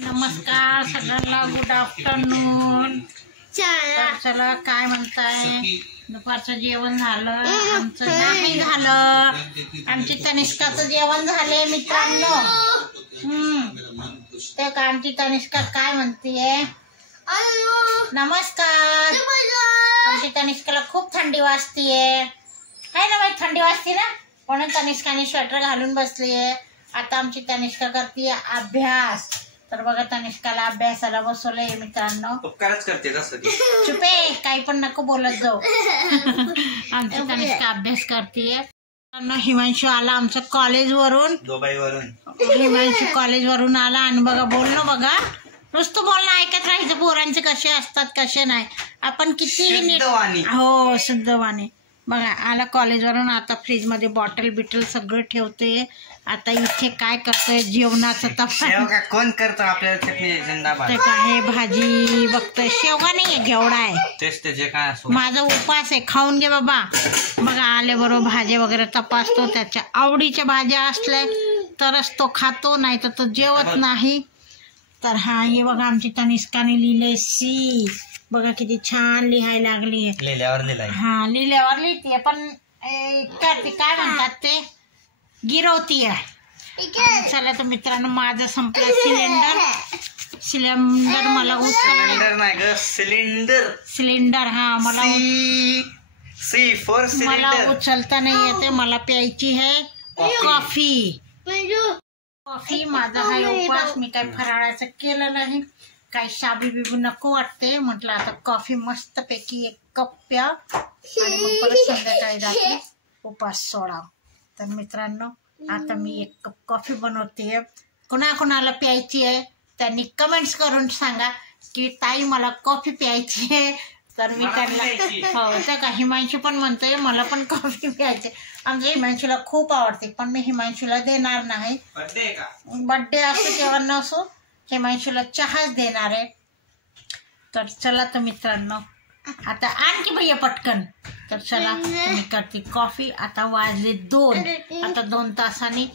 नमस्कार सगळ्यांना, good afternoon. चला काय म्हणताय, दुपारचं जेवण झालं? आमचं नाही झालं. आमची तनिष्काचं जेवण झाले मित्रांनो. ते का आमची तनिष्का काय म्हणतीये? नमस्कार. आमची तनिष्काला खूप थंडी वाजतीये, है ना बाई? थंडी वाजते ना, म्हणून तनिष्काने स्वेटर घालून बसलीये. आता आमची तनिष्का करते अभ्यास. तर बघा, तनिष्काला अभ्यासाला बसवलंय मित्रांनो. उपकारच करते तसं ती. चुपे, काही पण नको बोलत जाऊ. आमची तनिष्का अभ्यास करतेय. हिमांशू आला आमच्या कॉलेजवरून, दुबईवरून. हिमांशू कॉलेजवरून आला आणि बघा बोलणं, बघा नुसतं बोलणं ऐकत राहायचं. पोरांचे कसे असतात कसे नाही, आपण किती नीट. हो, शुद्धवाणी. बघा आला कॉलेजवरून, आता फ्रीजमध्ये बॉटल बिटल सगळं ठेवते. आता इथे काय करतोय, जेवणाचं तपास. कोण करतो आपल्याला चटणी जिंदाबाद. ते काय भाजी बघतोय, शेवगा नाहीये, घेवडा आहे. तेच ते जे काय असो, माझा उपास आहे, खाऊन घे बाबा. बघा आले बरोबर भाज्या वगैरे तपासतो. त्याच्या आवडीच्या भाज्या असल्या तरच तो खातो, नाही तर तो जेवत नाही. तर हा, हे बघा आमची तनिष्काने लिहिले सी. बघा किती छान लिहायला लागली आहे. लिहिल्यावर लिहिलाय. हा, लिहिल्यावर लिहितीये, पण काय म्हणतात ते, गिरवतीये. चला तर मित्रांनो, माझं संपलं सिलेंडर मला सिलेंडर नाही ग, सिलेंडर. हा, मला मला उचलता नाही येते. मला प्यायची आहे कॉफी. माझा हा उपास. मी काही फराळाचं केलं नाही, काही शाबू बिबू नको वाटते. म्हटलं आता कॉफी मस्त पैकी 1 कप प्या आणि मग परत संध्याकाळी जाते उपास सोडा. तर मित्रांनो, आता मी 1 कप कॉफी बनवते. कुणाकुणाला प्यायची आहे त्यांनी कमेंट्स करून सांगा की ताई मला कॉफी प्यायची आहे. तर मी त्यांना, हो त्या का, हिमांशू पण म्हणतोय मला पण कॉफी प्यायची. आमच्या हिमांशूला खूप आवडते, पण मी हिमांशूला देणार नाही. बर्थडे असो किंवा नसो, हिमांशूला चहाच देणार आहे. तर चला तर मित्रांनो, आता आणखी भैया पटकन. तर चला मी करते कॉफी. आता वाजले 2. आता 2 तासांनी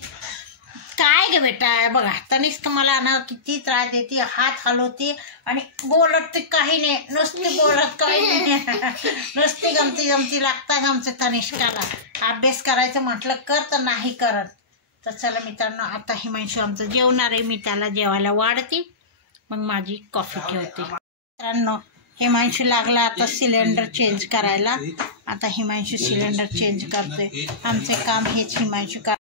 काय ग बेटा. बघा तनिष्का मला ना किती त्रास देते, हात हलवते आणि बोलत ते काही नाही, नुसती बोलत काही नाही. नुसती गमती लागतात आमच्या तनिष्काला. अभ्यास करायचं म्हटलं कर तर नाही करत. तर चला मित्रांनो, आता हिमांशू आमचं जेवणार आहे. मी त्याला जेवायला वाढते, मग माझी कॉफी ठेवते. मित्रांनो, हिमांशू लागला आता सिलेंडर चेंज करायला. आता हिमांशू सिलेंडर चेंज करते. आमचे काम हेच हिमांशू